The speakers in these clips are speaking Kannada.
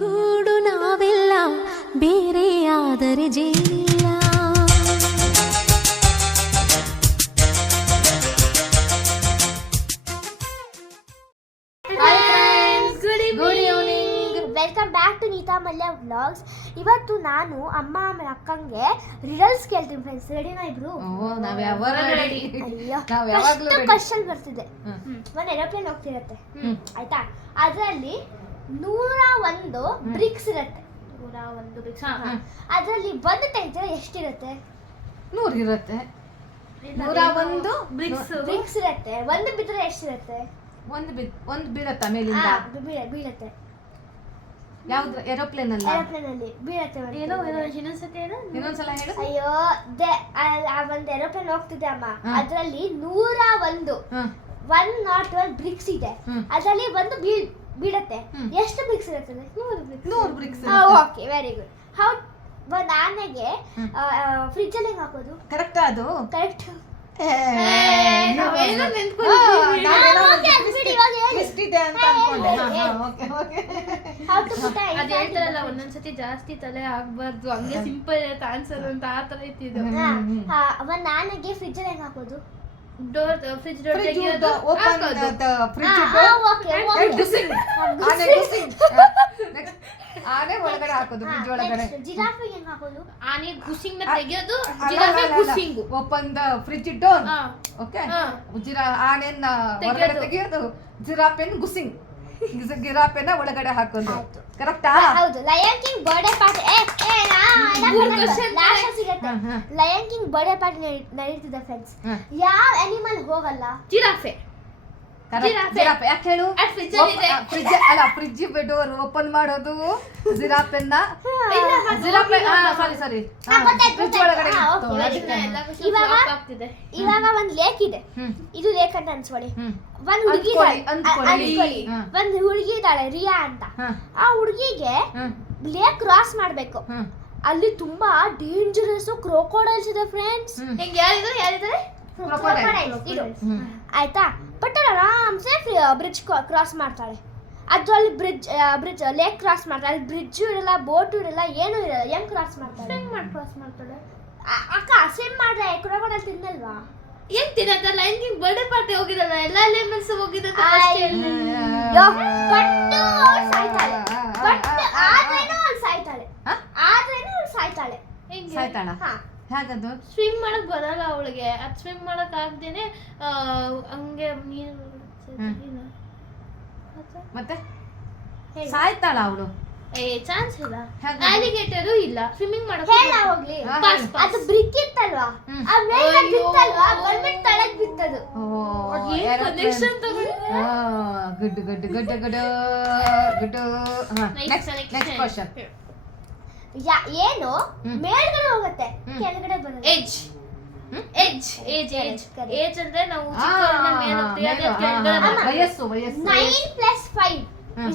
ಗೂಡು ನಾವೆಲ್ಲ ಬೇರೆಯಾದರೆ ಜೇನಿಲ್ಲ. Good evening, welcome back to Neeta Mallya vlogs. ಇವತ್ತು ನಾನು ಅಮ್ಮ ಆಮೇಲೆ ಅಕ್ಕಂಗೆ ರಿಡಲ್ಸ್ ಕೇಳ್ತೀನಿ ಫ್ರೆಂಡ್ಸ್. ರೆಡಿನಾ ಇಬ್ರು? ಕ್ವಶನ್ ಬರ್ತಿದೆ. ಒಂದು ಏರೋಪ್ಲೇನ್ ಹೋಗ್ತಿರತ್ತೆ ಆಯ್ತಾ, ಅದರಲ್ಲಿ 101 ಬ್ರಿಕ್ಸ್ ಇರತ್ತೆ. 101 ಬ್ರಿಕ್ಸ್. ಅದರಲ್ಲಿ ಒಂದು ತೆಗೆದ್ರೆ ಎಷ್ಟಿರುತ್ತೆ? 100 ಇರುತ್ತೆ. 101 ಬ್ರಿಕ್ಸ್ ಇರತ್ತೆ. ಒಂದು ಬಿದ್ರೆ ಎಷ್ಟಿರುತ್ತೆ? ಒಂದು ಬೀಳತ್ತ ಮೇಲಿಂದ ಬೀಳತ್ತೆ. ಯಾವ್ದು? ಏರೋಪ್ಲೇನ್ ಅಲ್ಲಿ ಬೀಳತ್ತೆ. ಇನ್ನೊಂದ್ಸಲ ಹೇಳು. ಅಯ್ಯೋ, ಒಂದು ಏರೋಪ್ಲೇನ್ ಹೋಗ್ತಿದೆ ಅಮ್ಮ, ಅದರಲ್ಲಿ 101 ಬ್ರಿಕ್ಸ್ ಇದೆ. ಅದರಲ್ಲಿ ಒಂದು ಬೀಳತ್ತೆ. ಎಷ್ಟು ಬ್ರಿಕ್ಸ್ ಇರುತ್ತೆ? 100 bricks. Okay, very good. How ಒಂದು ಆನೆಗೆ ಫ್ರಿಜ್ ಅಲ್ಲಿ ಹೆಂಗ್ ಹಾಕೋದು? ಕರೆಕ್ಟ್. ಅದು ಕರೆಕ್ಟ್. ಒಂದೊಂದ್ಸತಿ ಜಾಸ್ತಿ ತಲೆ ಆಗ್ಬಾರ್ದು, ಹಂಗೆ ಸಿಂಪಲ್ ಇರುತ್ತೆ ಆನ್ಸರ್ ಅಂತ ಆ ತರ ಇತ್ತಿದ್ದು. ಒಂದ್ ಆನೆಗೆ ಫ್ರಿಜ್ ಅಲ್ಲಿ ಹೆಂಗ್ ಹಾಕೋದು? ಫ್ರಿಜ್ ಡೋರ್ ತೆಗಿಯೋದು, ಆನೆ ಒಳಗಡೆ ಹಾಕೋದು, ಫ್ರಿಜ್ ಒಳಗಡೆ. ಜಿರಾಫೆಗೆ ಹೆಂಗ್ ಹಾಕೋದು? ಆನೆ ಗುಸಿಂಗ್ ಗಿಯೋದು, ಜಿರಾಫೆ ಗುಸಿಂಗ್. Open the fridge door. Okay, ಆನೆನ ಹೊರಗಡೆ ತೆಗಿಯೋದು, ಜಿರಾಫೆನ್ ಗುಸಿಂಗ್, ಜಿರಾಫೆನ ಒಳಗಡೆ ಹಾಕೋದು. ಕರೆಕ್ಟಾ? ಹೌದು. Lion king birthday party lion king birthday party ನಡೀತಿದೆ ಫ್ರೆಂಡ್ಸ್. ಯಾವ ಅನಿಮಲ್ ಹೋಗಲ್ಲ? ಜಿರಾಫೆ. ಜಿರಾಫೆ. ಯಾಕೆ ಹೇಳು? ಫ್ರಿಜ್ ಡೋರ್ ಓಪನ್ ಮಾಡೋದು ಜಿರಾಫೆನ್ನ. ಜಿರಾಫೆ ಸಾರಿ ಫ್ರಿಜ್ ಒಳಗಡೆ. ಇವಾಗ ಒಂದ್ ಲೇಕ್ ಇದೆ. ಇದು ಲೇಕ್ ಅಂತ ಅನ್ಸ್ಕೊಳ್ಳಿ. ಒಂದ್ ಹುಡುಗಿ ಇದ್ದಾಳೆ ರಿಯಾ ಅಂತ. ಆ ಹುಡುಗಿಗೆ ಲೇಕ್ ಕ್ರಾಸ್ ಮಾಡ್ಬೇಕು. ಅಲ್ಲಿ ತುಂಬಾ ಡೇಂಜರಸ್ ಕ್ರೋಕೋಡೈಲ್ಸ್ ಇದೆ ಫ್ರೆಂಡ್ಸ್. ಯಾರಿದ್ದಾರೆ? ಆಯ್ತಾ? ಬಟ್ ಆರಾಮ್ಸೆ ಬ್ರಿಡ್ಜ್ ಕ್ರಾಸ್ ಮಾಡ್ತಾಳೆ. ಅದ್ರಲ್ಲಿ ಬ್ರಿಡ್ಜ್ ಲೇಕ್ ಕ್ರಾಸ್ ಮಾಡ್ತಾಳೆ. ಅಲ್ಲಿ ಬ್ರಿಡ್ಜ್ ಇರಲ್ಲ, ಬೋಟ್ ಇರಲ್ಲ, ಏನೂ ಇರಲ್ಲ. ಹೆಂಗ್ ಕ್ರಾಸ್ ಮಾಡ್ತಾಳೆ? ಕ್ರಾಸ್ ಮಾಡ್ತಾಳೆ ಅಕ್ಕ. ಸ್ವಿಮ್ ಮಾಡ್ರೆ ಕ್ರೊಕೊಡೈಲ್ ತಿನ್ನಲ್ವಾ? ಏನ್ ತಿನ್ನತ್ತ? ಲಯನ್ ಕಿಂಗ್ ಬರ್ಡೇ ಪಾರ್ಟಿ ಹೋಗಿರಲ್ಲ, ಎಲ್ಲಾ ಲೆಮನ್ಸ್ ಹೋಗಿದ್ದ. ಸಾಯ್ತಾಳ. ಹೇಗದು? ಸ್ವಿಮ್ ಮಾಡಕ್ ಬರಲ್ಲ ಅವಳಿಗೆ. ಅದ್ ಸ್ವಿಮ್ ಮಾಡಕ್ ಆಗ್ದೇನೆ ಹಂಗೆ ನೀರು ಮತ್ತೆ ಸಾಯ್ತಾಳ ಅವಳು? ಚಾನ್ಸ್ ಇಲ್ಲ. ಅಲಿಗೇಟರು ಇಲ್ಲ ಸ್ವಿಮ್ಮಿಂಗ್ ಮಾಡಕ್. ಹೋಗ್ಲಿ, ಅದು ಬ್ರಿಕ್ ಇತ್ತಲ್ವಾ, ಗೌರ್ಮೆಂಟ್ ತಳಗ್ ಬಿತ್ತದು. ಗುಡ್. Next question. ಏನು ಮೇಲ್ಗಡೆ ಹೋಗುತ್ತೆ, ಕೆಳಗಡೆ ಬರುತ್ತೆ? ಏಜ್ ಅಂದ್ರೆ ನಾವು ಚಿಕ್ಕವರಿಂದ ಮೇಲೆ ಹೋಗ್ತೀವಿ, ಅದೇ ಕೆಳಗಡೆ ವಯಸ್ಸು. 9 + 5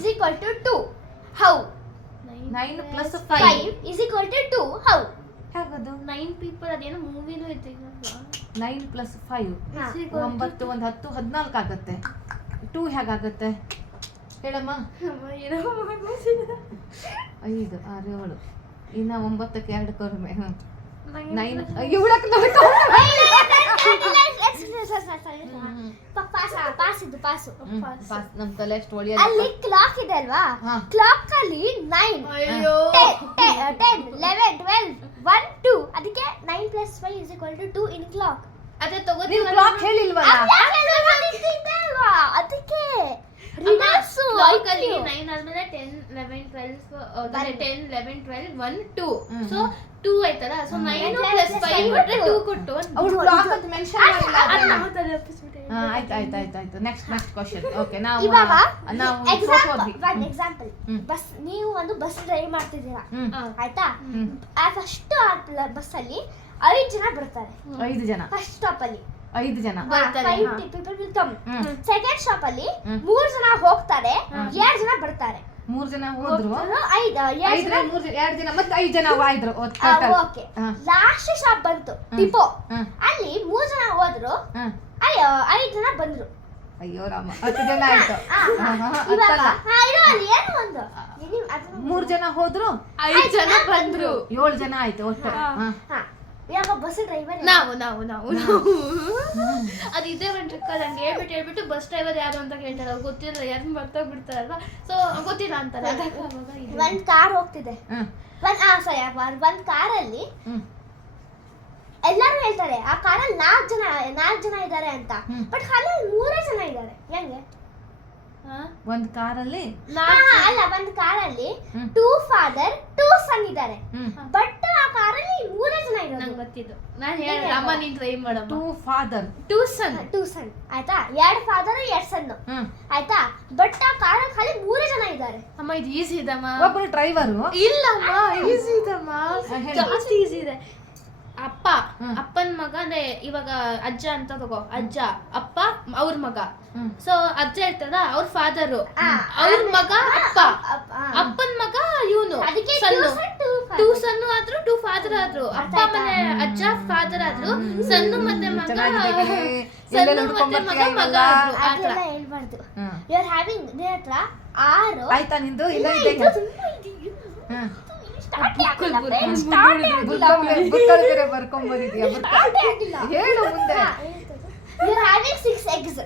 = 2. ಹೌ? 9 + 5 = 2. ಹೌ? ಹೇಗದು? 9 ಪೀಪಲ್. ಅದೇನೋ ಮೂವಿನೂ ಐತೆ. 9 + 5 9 1 10 14 ಆಗುತ್ತೆ. 2 ಹೇಗಾಗುತ್ತೆ ಹೇಳಮ್ಮ? 5 6 7 ಇನ್ನ 9ಕ್ಕೆ 2 ಕಡಿಮೆ. 9 ಇವಳಕ್ಕೆ ಪಾಸ್. ನಮ್ ತಲೆ ಅಷ್ಟು ಒಳ್ಳೆ. ಅಲ್ಲಿ ಕ್ಲಾಕ್ ಇದೆ ಅಲ್ವಾ, ಕ್ಲಾಕ್ ಅಲ್ಲಿ 9 10 11 12 1 2. ಅದಕ್ಕೆ 9 + 5 = 2 ಇನ್ ಕ್ಲಾಕ್. ಅದೇ ತಗೋ. ನೀವು ಕ್ಲಾಕ್ ಹೇಳಿಲ್ವಲ್ಲ? ಅದಕ್ಕೆ ಕ್ಲಾಕ್ ಅಲ್ಲಿ 9 ಆದ್ಮೇಲೆ 10 11 12 10 11 12 1 2. ಸೊ 2 ಆಯ್ತಲ್ಲ. ಸೊ 9 + 5 ಕೊಟ್ರೆ 2 ಕೊಟ್ಟು ಅವಳು ಕ್ಲಾಕ್ ಅಂತ ಮೆನ್ಷನ್ ಮಾಡಿಲ್ಲ. ಆಯ್ತು. Next question. ಓಕೆ, ನಾವು ಎಕ್ಸಾಂಪಲ್. ಬಸ್, ನೀವು ಒಂದು ಬಸ್ ಡ್ರೈವ್ ಮಾಡ್ತಿದ್ದೀರಾ ಆಯ್ತಾ? ಫಸ್ಟ್ ಬಸ್ ಅಲ್ಲಿ 5 ಜನ ಬರ್ತಾರೆ. 5 ಜನ ಫಸ್ಟ್ ಸ್ಟಾಪ್ ಅಲ್ಲಿ 5 ಜನ. 5 people will come. Second stop ಅಲ್ಲಿ 3 ಜನ ಹೋಗ್ತಾರೆ, 2 ಜನ ಬರ್ತಾರೆ. 3 ಜನ ಹೋದ್ರು, 2 ಜನ ಮತ್ತೆ 5 ಜನ ಆಯ್ತು. ಓಕೆ, ಲಾಸ್ಟ್ ಸ್ಟಾಪ್ ಬಂತು ಡಿಪೋ. ಅಲ್ಲಿ 3 ಜನ ಹೋದ್ರು, 5 ಜನ ಬಂದ್ರು. ಅಯ್ಯೋ ರಾಮ, 10 ಜನ ಆಯ್ತು. ಇವಾಗ ಏನು ಒಂದು 3 ಜನ ಹೋದ್ರು 5 ಜನ ಬಂದ್ರು 7 ಜನ ಆಯ್ತು ಒಟ್ಟು ಹಾ. ಹಾ ಇವಾಗ ಬಸ್ ಡ್ರೈವರ್ ನಾವು ಅದು ಇದೇ ಒಂದು ಟ್ರಿಕ್ ನಂಗೆ ಹೇಳ್ಬಿಟ್ಟು ಬಸ್ ಡ್ರೈವರ್ ಯಾರು ಅಂತ ಕೇಳ್ತಾರೆ ಅವ್ರು ಗೊತ್ತಿಲ್ಲ ಯಾರು ಬರ್ತಾ ಬಿಡ್ತಾರಲ್ವಾ ಸೊ ಗೊತ್ತಿಲ್ಲ ಅಂತಾರೆ ಅದಕ್ಕೆ ಅವಾಗ ಇದು. ಒಂದ್ ಕಾರ್ ಹೋಗ್ತಿದೆ ಹ್ಮ್. ಒಂದ್ ಕಾರಲ್ಲಿ ಎಲ್ಲರೂ ಹೇಳ್ತಾರೆ ಆ ಕಾರಲ್ಲಿ 4 ಜನ ಇದ್ದಾರೆ ಅಂತ ಬಟ್ ಖಾಲಿ 3 ಜನ ಇದ್ದಾರೆ ಹೆಂಗೆ ಹಾ? ಒಂದ್ ಕಾರಲ್ಲಿ ಅಲ್ಲ ಒಂದ್ ಕಾರಲ್ಲಿ 2 ಫಾದರ್ 2 ಸನ್ ಇದ್ದಾರೆ ಬಟ್ ಆ ಕಾರಲ್ಲಿ 3 ಜನ ಇರೋದು ನಂಗೆ ಗೊತ್ತಿದ್ದು ನಾನು ಹೇಳಿ ಅಮ್ಮ ನೀನ್ ಟ್ರೈ ಮಾಡಮ್ಮ 2 ಫಾದರ್ 2 ಸನ್ 2 ಸನ್ ಆಯ್ತಾ 2 ಫಾದರ್ 2 ಸನ್ ಆಯ್ತಾ ಬಟ್ ಆ ಕಾರಲ್ಲಿ ಖಾಲಿ 3 ಜನ ಇದ್ದಾರೆ ಅಮ್ಮ ಇದು ಈಸಿ ಇದಮ್ಮ ಒಬ್ಬರು ಡ್ರೈವರು ಇಲ್ಲಮ್ಮ ಈಸಿ ಇದಮ್ಮ ಜಾಸ್ತಿ ಈಸಿ ಇದೆ ಅಪ್ಪ ಅಪ್ಪನ ಮಗ ಅಂದ್ರೆ ಇವಾಗ ಅಜ್ಜ ಅಂತ ತಗೋ ಅಜ್ಜ ಅಪ್ಪ ಅವ್ರ ಮಗ ಸೊ ಅಜ್ಜ ಇರ್ತದ ಅವ್ರ ಫಾದರು ಅವ್ರ ಮಗ ಅಪ್ಪ ಅಪ್ಪನ ಮಗ ಇವನು ಅದಕ್ಕೆ ಸಣ್ಣ 2 ಸಣ್ಣ ಆದ್ರು 2 ಫಾದರ್ ಆದ್ರು ಅಪ್ಪ ಮನೆ ಅಜ್ಜ ಫಾದರ್ ಆದ್ರು ಸಣ್ಣ ಮತ್ತೆ ಮಗ ಸಣ್ಣ ಮತ್ತೆ ಮಗ ಆದ್ರು ಆ ಥರ. ಅದೆಲ್ಲ ಹೇಳ್ಬಾರ್ದು ಯು ಆರ್ ಹ್ಯಾವಿಂಗ್ ನಿನ್ನ ಹತ್ರ 6 ಆಯ್ತಾ ನಿಂದು ಇಲ್ಲ ಇದೆ ಬೇರೆ ಬರ್ಕೊಂಡ್ ಬಂದಿದ್ಯಾ ಹೇಳು ಮುಂದೆ ಯು ಆರ್ ಹ್ಯಾವಿಂಗ್ 6 eggs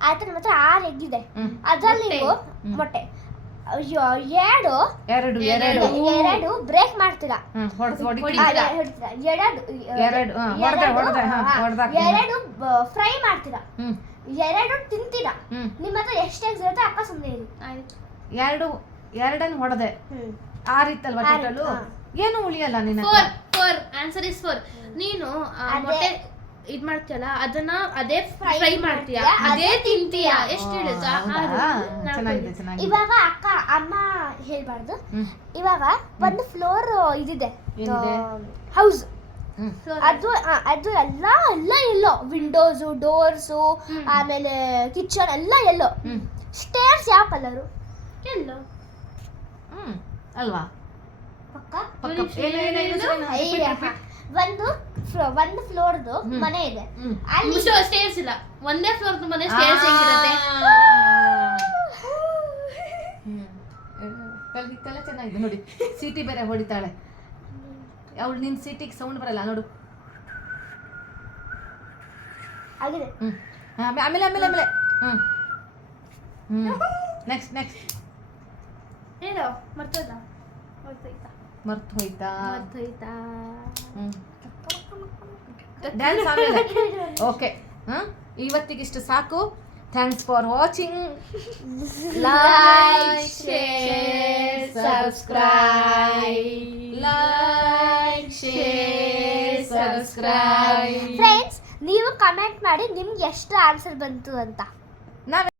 ಆಯ್ತಾ ನಿಮ್ಮ ಹತ್ರ 6 egg ಇದೆ ಅದರಲ್ಲಿ ನೀವು ಮೊಟ್ಟೆ ಎರಡು ಬ್ರೇಕ್ ಮಾಡ್ತೀರಾ ಎರಡು ಫ್ರೈ ಮಾಡ್ತೀರಾ 2 ತಿಂತೀರಾ ನಿಮ್ಮ ಹತ್ರ ಎಷ್ಟು eggs ಇರುತ್ತೆ ಅಕ್ಕ ಸುಮ್ಮನೆ ಇರಿ ಎರಡನ್ನು ಹೊಡೆದೆ 6 ಇತ್ತಲ್ವಾ ಟೋಟಲು ಏನು ಉಳಿಯಲ್ಲ ನಿನ್ನ 4 ಆನ್ಸರ್ ಇಸ್ 4 ನೀನು ಮೊಟ್ಟೆ ಇದ್ ಮಾಡ್ತೀಯಲ್ಲ ಅದನ್ನ ಅದೇ ಫ್ರೈ ಮಾಡ್ತೀಯ ಅದೇ ತಿಂತೀಯ ಎಷ್ಟು ಇಡುತ್ತಾ ಚೆನ್ನಾಗಿದೆ ಚೆನ್ನಾಗಿದೆ ಇವಾಗ ಅಕ್ಕ ಅಮ್ಮ ಹೇಳ್ಬಾರ್ದು ಇವಾಗ ಒಂದು ಫ್ಲೋರ್ ಇದಿದೆ ಹೌಸ್ ಅದು ಎಲ್ಲ ಎಲ್ಲೋ ವಿಂಡೋಸು ಡೋರ್ಸು ಆಮೇಲೆ ಕಿಚನ್ ಎಲ್ಲ ಎಲ್ಲೋ ಸ್ಟೇರ್ಸ್ ಯಾವ ಕಲರು ಎಲ್ಲೋ ಅಲ್ವಾ ಪಕ್ಕ ಒಂದು ಫ್ಲೋರ್ದು ಮನೆ ಇದೆ ಅಲ್ಲಿ ಸ್ಟೇರ್ಸ್ ಇಲ್ಲ ಒಂದೇ ಫ್ಲೋರ್ ಮನೆ ಸ್ಟೇರ್ಸ್ ಹೆಂಗಿರುತ್ತೆ ಕಲಿಕೆಲ್ಲ ಚೆನ್ನಾಗಿದೆ ನೋಡಿ ಸಿಟಿ ಬೇರೆ ಹೊಡಿತಾಳೆ ಅವಳು ನಿನ್ ಸಿಟಿಗೆ ಸೌಂಡ್ ಬರಲ್ಲ ನೋಡು ಆಗಿದೆ ಆಮೇಲೆ ಆಮೇಲೆ ಆಮೇಲೆ ನೆಕ್ಸ್ಟ್ ಹೇಳೋ ಮರ್ತು ಹೋಯ್ತಾ ಮರ್ತೋಯ್ತಾ ಡ್ಯಾನ್ಸ್ ಆಮೇಲೆ ಓಕೆ ಇವತ್ತಿಗಿಷ್ಟು ಸಾಕು thanks for watching like share subscribe friends ನೀವು ಕಮೆಂಟ್ ಮಾಡಿ ನಿಮ್ಗೆ ಎಷ್ಟು ಆನ್ಸರ್ ಬಂತು ಅಂತ